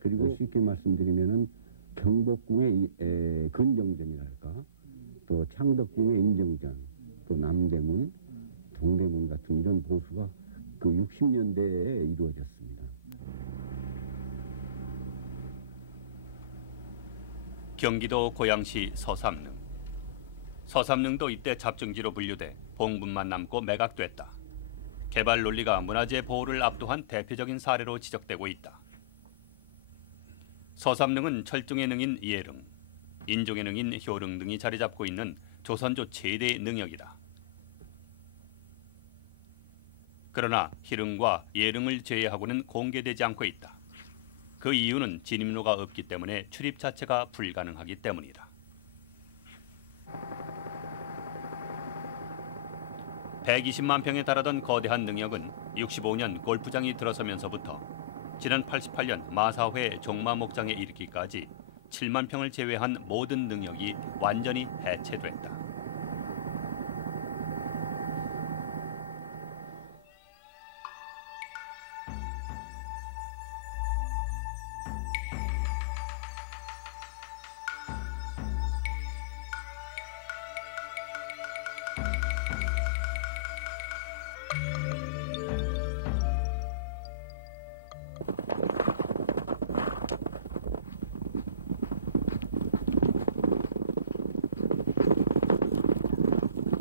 그리고 쉽게 말씀드리면은 경복궁의 근정전이랄까, 또 창덕궁의 인정전, 또 남대문, 동대문 같은 이런 보수가 60년대에 이루어졌습니다. 경기도 고양시 서삼릉. 서삼릉도 이때 잡증지로 분류돼 봉분만 남고 매각됐다. 개발 논리가 문화재 보호를 압도한 대표적인 사례로 지적되고 있다. 서삼릉은 철중의 능인 예릉, 인종의 능인 효릉 등이 자리 잡고 있는 조선조 최대의 능역이다. 그러나 희릉과 예릉을 제외하고는 공개되지 않고 있다. 그 이유는 진입로가 없기 때문에 출입 자체가 불가능하기 때문이다. 120만 평에 달하던 거대한 능역은 65년 골프장이 들어서면서부터 지난 88년 마사회 종마목장에 이르기까지 7만 평을 제외한 모든 능역이 완전히 해체됐다.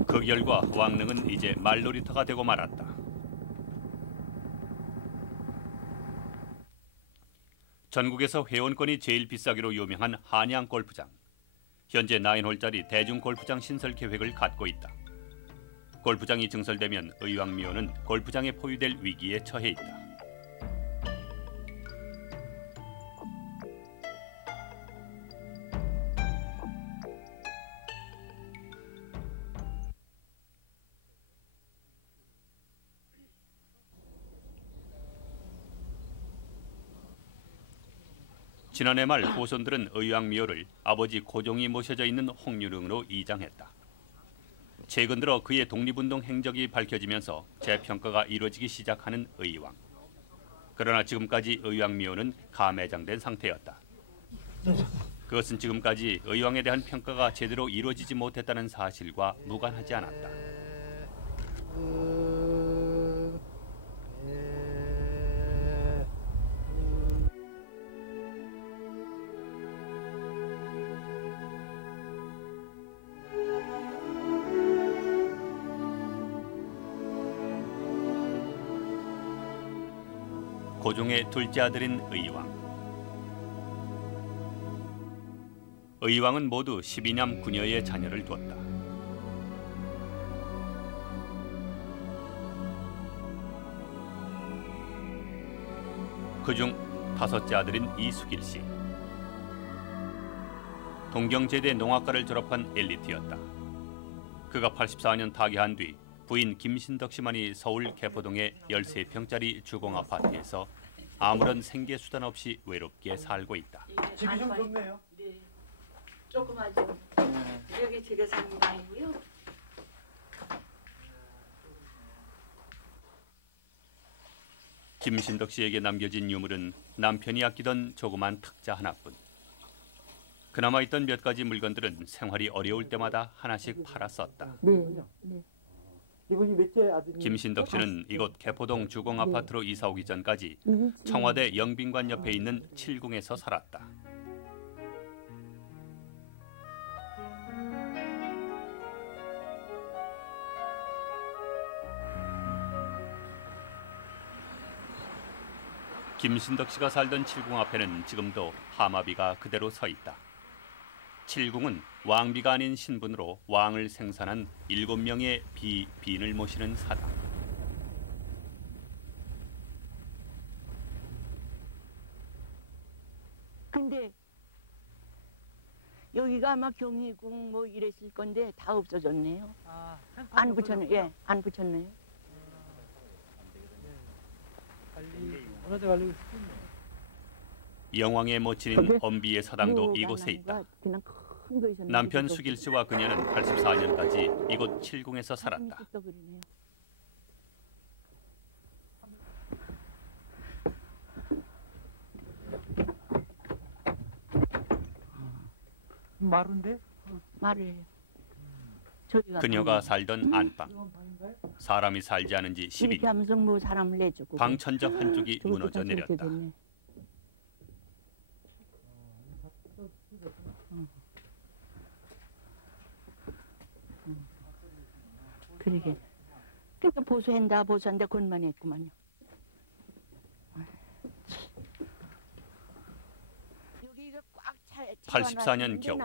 그 결과 왕릉은 이제 말놀이터가 되고 말았다. 전국에서 회원권이 제일 비싸기로 유명한 한양 골프장. 현재 9홀짜리 대중 골프장 신설 계획을 갖고 있다. 골프장이 증설되면 의왕미원은 골프장에 포위될 위기에 처해 있다. 지난해 말 후손들은 의왕미호를 아버지 고종이 모셔져 있는 홍유릉으로 이장했다. 최근 들어 그의 독립운동 행적이 밝혀지면서 재평가가 이루어지기 시작하는 의왕. 그러나 지금까지 의왕미호는 감매장된 상태였다. 그것은 지금까지 의왕에 대한 평가가 제대로 이루어지지 못했다는 사실과 무관하지 않았다. 고종의 둘째 아들인 의왕. 의왕은 모두 12남 9녀의 자녀를 두었다. 그중 5째 아들인 이수길 씨. 동경제대 농학과를 졸업한 엘리트였다. 그가 84년 타계한 뒤 부인 김신덕 씨만이 서울 개포동의 13평짜리 주공 아파트에서 아무런 생계 수단 없이 외롭게 살고 있다. 집이 좀 좁네요. 네. 조그마죠. 여기 제가 사는 방이고요. 김신덕 씨에게 남겨진 유물은 남편이 아끼던 조그만 탁자 하나뿐. 그나마 있던 몇 가지 물건들은 생활이 어려울 때마다 하나씩 팔아 썼다. 네. 이분이 몇째 아드님? 김신덕 씨는 이곳 개포동 주공 아파트로 이사 오기 전까지 청와대 영빈관 옆에 있는 7궁에서 살았다. 김신덕 씨가 살던 7궁 앞에는 지금도 하마비가 그대로 서 있다. 7궁은 왕비가 아닌 신분으로 왕을 생산한 7명의 비인을 모시는 사당. 근데 여기가 아마 경희궁 뭐 이랬을 건데 다 없어졌네요. 안 붙였네. 예, 안 붙였네요. 영왕의 모친인 엄비의 사당도 이곳에 있다. 남편 수길 씨와 그녀는 84년까지 이곳 7궁에서 살았다. 마루인데? 마루예요. 그녀가 살던 안방. 사람이 살지 않은 지 12년. 방 천장 한쪽이 무너져 내렸다. 그러게. 그러니까 보수한다 곤만 했구만요. 84년 겨울,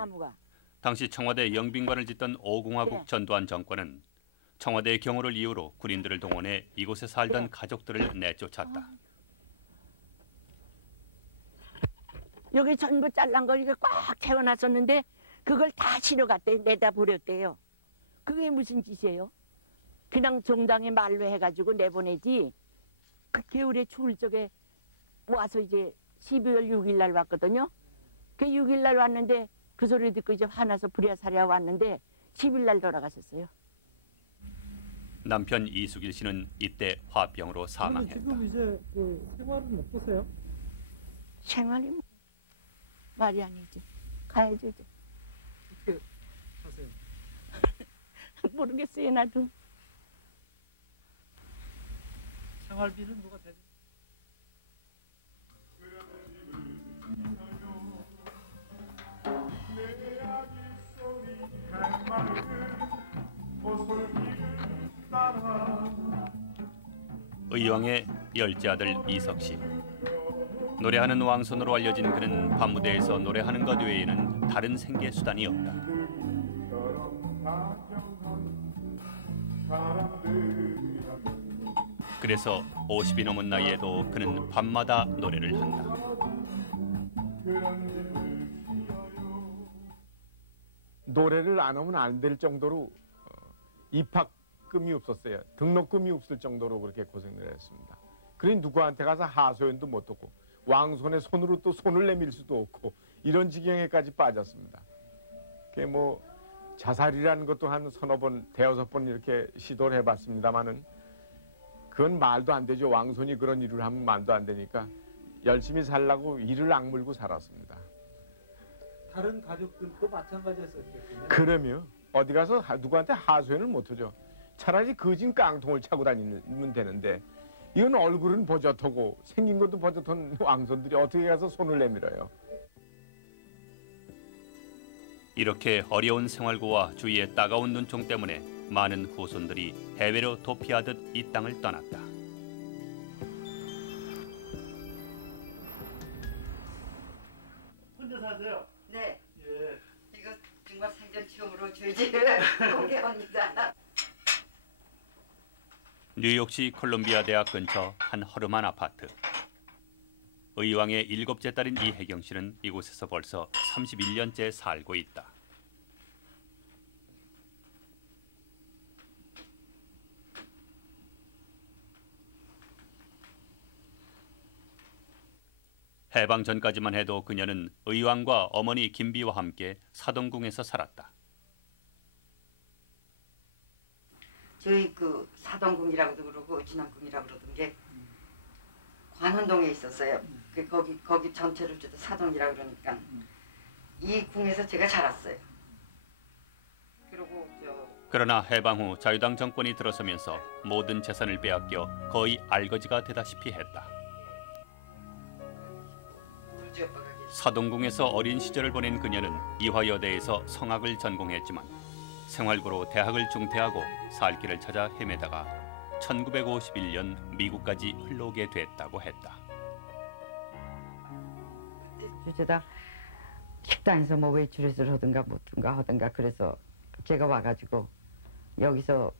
당시 청와대 영빈관을 짓던 오공화국 전두환 정권은 청와대의 경호를 이유로 군인들을 동원해 이곳에 살던 가족들을 내쫓았다. 여기 전부 잘난 거 이거 꽉 채워놨었는데 그걸 다 실어갔대, 내다 버렸대요. 그게 무슨 짓이에요? 그냥 정당의 말로 해가지고 내보내지. 그 겨울에 추울 적에 와서 이제 12월 6일 날 왔거든요. 그 6일 날 왔는데 그 소리 듣고 이제 화나서 부랴사랴 왔는데 10일 날 돌아가셨어요. 남편 이수길 씨는 이때 화병으로 사망했다. 지금 이제 그 생활은 어떠세요? 생활이 뭐 말이 아니지. 가야죠 이제. 어떻게 하세요? 모르겠어요 나도. 생활비는 누가 대죠? 의왕의 10째 아들 이석 씨. 노래하는 왕손으로 알려진 그는 밤무대에서 노래하는 것 외에는 다른 생계 수단이 없다. 그래서 50이 넘은 나이에도 그는 밤마다 노래를 한다. 노래를 안 하면 안 될 정도로 입학금이 없었어요. 등록금이 없을 정도로 그렇게 고생을 했습니다. 그러니 누구한테 가서 하소연도 못 듣고 왕손의 손으로 또 손을 내밀 수도 없고 이런 지경에까지 빠졌습니다. 그게 뭐 자살이라는 것도 한 서너 번, 대여섯 번 이렇게 시도를 해봤습니다만은 그건 말도 안 되죠. 왕손이 그런 일을 하면 말도 안 되니까 열심히 살라고 이를 악물고 살았습니다. 다른 가족들도 마찬가지였었겠군요. 그러면 어디 가서 누구한테 하소연을 못하죠. 차라리 거진 깡통을 차고 다니면 되는데 이건 얼굴은 버젓하고 생긴 것도 버젓한 왕손들이 어떻게 가서 손을 내밀어요. 이렇게 어려운 생활고와 주위의 따가운 눈총 때문에 많은 후손들이 해외로 도피하듯 이 땅을 떠났다. 혼자 사세요? 네. 예. 이거 정말 생전 처음으로 저희 집에 공개합니다. 뉴욕시 콜롬비아 대학 근처 한 허름한 아파트. 의왕의 7째 딸인 이혜경 씨는 이곳에서 벌써 31년째 살고 있다. 해방 전까지만 해도 그녀는 의왕과 어머니 김비와 함께 사동궁에서 살았다. 저희 그 사동궁이라고도 그러고 진안궁이라고 그러던 게 관원동에 있었어요. 거기 전체를 저도 사동이라고 그러니까 이 궁에서 제가 자랐어요. 그리고 그러나 해방 후 자유당 정권이 들어서면서 모든 재산을 빼앗겨 거의 알거지가 되다시피 했다. 사동궁에서 어린 시절을 보낸 그녀는 이화여대에서 성악을 전공했지만 생활고로 대학을 중퇴하고 살 길을 찾아 헤매다가 1951년 미국까지 흘러오게 됐다고 했다. 주제다 식당에서 뭐 외출을 하든가 하든가 그래서 제가 와가지고 여기서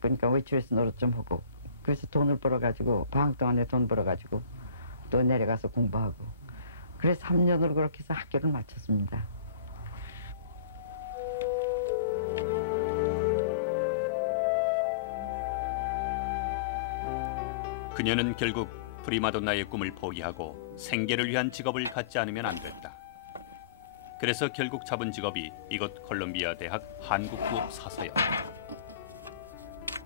그러니까 외출해서 노릇 좀 하고 그래서 돈을 벌어가지고 방학 동안에 돈 벌어가지고 또 내려가서 공부하고 그래서 3년으로 그렇게 해서 학교를 마쳤습니다. 그녀는 결국 프리마돈나의 꿈을 포기하고 생계를 위한 직업을 갖지 않으면 안 됐다. 그래서 결국 잡은 직업이 이곳 콜롬비아 대학 한국부 사서였다.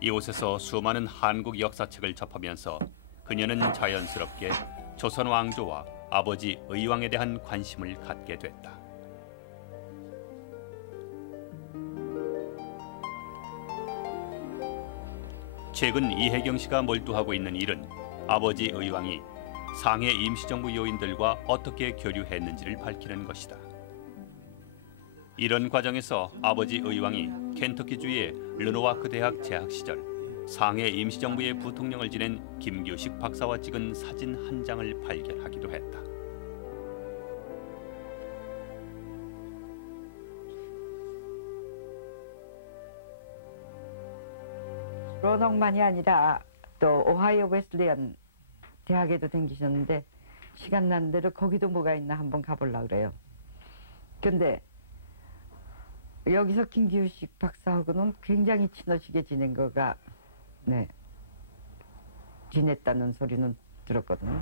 이곳에서 수많은 한국 역사책을 접하면서 그녀는 자연스럽게 조선 왕조와 아버지 의왕에 대한 관심을 갖게 됐다. 최근 이혜경 씨가 몰두하고 있는 일은 아버지 의왕이 상해 임시정부 요인들과 어떻게 교류했는지를 밝히는 것이다. 이런 과정에서 아버지 의왕이 켄터키주의 르노와크 대학 재학 시절 상해 임시정부의 부통령을 지낸 김규식 박사와 찍은 사진 한 장을 발견하기도 했다. 로넉만이 아니라 또 오하이오 웨슬리안 대학에도 다니셨는데 시간 나는 대로 거기도 뭐가 있나 한번 가보려고 그래요. 근데 여기서 김규식 박사하고는 굉장히 친하시게 지낸 거가 지냈다는 소리는 들었거든요.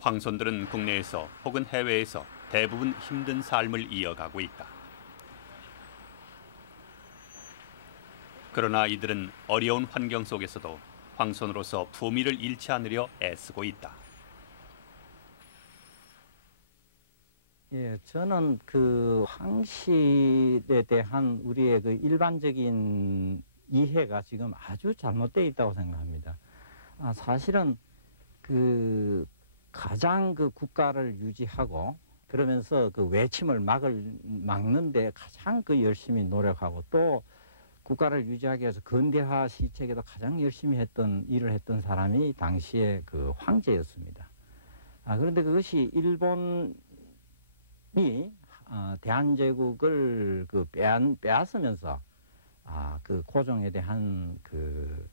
황손들은 국내에서 혹은 해외에서 대부분 힘든 삶을 이어가고 있다. 그러나 이들은 어려운 환경 속에서도 황손으로서 품위를 잃지 않으려 애쓰고 있다. 예, 저는 그 황실에 대한 우리의 그 일반적인 이해가 지금 아주 잘못되어 있다고 생각합니다. 사실은 그 가장 그 국가를 유지하고 그러면서 그 외침을 막는데 가장 그 열심히 노력하고 또 국가를 유지하기 위해서 근대화 시책에도 가장 열심히 일을 했던 사람이 당시에 그 황제였습니다. 그런데 그것이 일본이 대한제국을 그 빼앗으면서 그 고종에 대한 그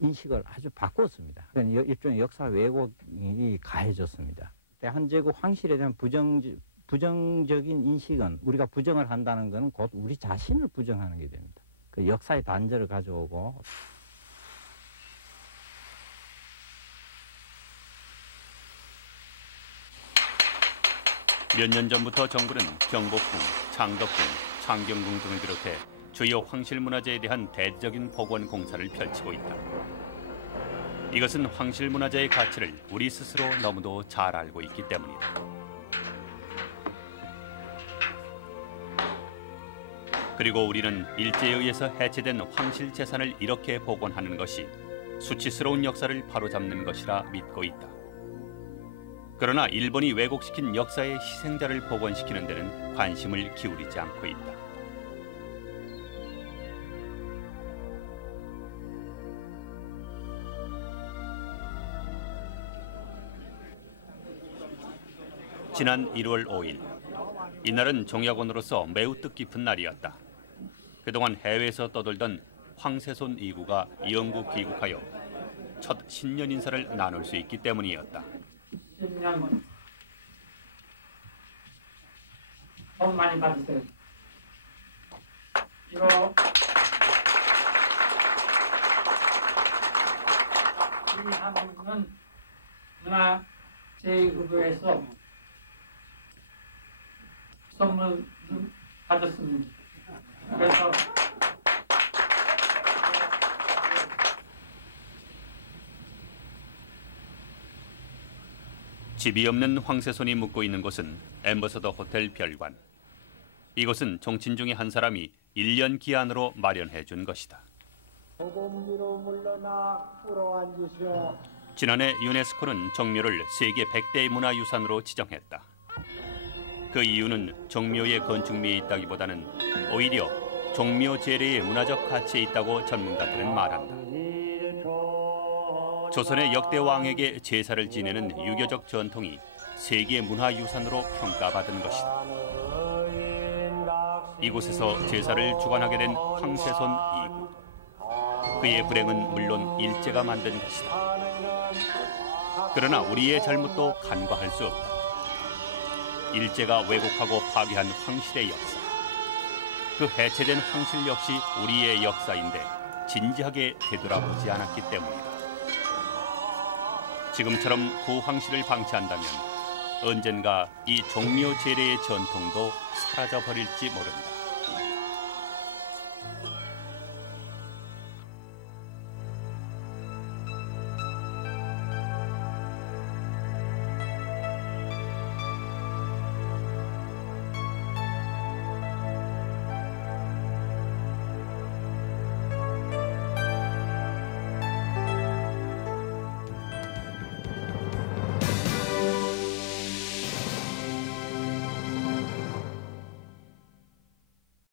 인식을 아주 바꿨습니다. 그러니까 일종의 역사 왜곡이 가해졌습니다. 대한제국 황실에 대한 부정적인 인식은 우리가 부정을 한다는 것은 곧 우리 자신을 부정하는 게 됩니다. 그 역사의 단절을 가져오고 몇 년 전부터 정부는 경복궁, 창덕궁, 창경궁 등을 비롯해 주요 황실문화재에 대한 대대적인 복원 공사를 펼치고 있다. 이것은 황실문화재의 가치를 우리 스스로 너무도 잘 알고 있기 때문이다. 그리고 우리는 일제에 의해서 해체된 황실 재산을 이렇게 복원하는 것이 수치스러운 역사를 바로잡는 것이라 믿고 있다. 그러나 일본이 왜곡시킨 역사의 희생자를 복원시키는 데는 관심을 기울이지 않고 있다. 지난 1월 5일, 이날은 종약원으로서 매우 뜻깊은 날이었다. 그동안 해외에서 떠돌던 황세손 2구가 영국 귀국하여 첫 신년 인사를 나눌 수 있기 때문이었다. 신년 복 많이 받으세요. 이거 이 한국은 문화 제2구에서 선물 받았습니다. 그래서 집이 없는 황세손이 묵고 있는 곳은 엠버서더 호텔 별관. 이곳은 종친 중에 한 사람이 1년 기한으로 마련해 준 것이다. 지난해 유네스코는 정묘를 세계 100대 문화유산으로 지정했다. 그 이유는 정묘의 건축미에 있다기보다는 오히려 종묘 제례의 문화적 가치에 있다고 전문가들은 말한다. 조선의 역대 왕에게 제사를 지내는 유교적 전통이 세계 문화유산으로 평가받은 것이다. 이곳에서 제사를 주관하게 된 황세손 2구. 그의 불행은 물론 일제가 만든 것이다. 그러나 우리의 잘못도 간과할 수 없다. 일제가 왜곡하고 파괴한 황실의 역사. 그 해체된 황실 역시 우리의 역사인데 진지하게 되돌아보지 않았기 때문이다. 지금처럼 구황실을 방치한다면 언젠가 이 종묘 제례의 전통도 사라져버릴지 모른다.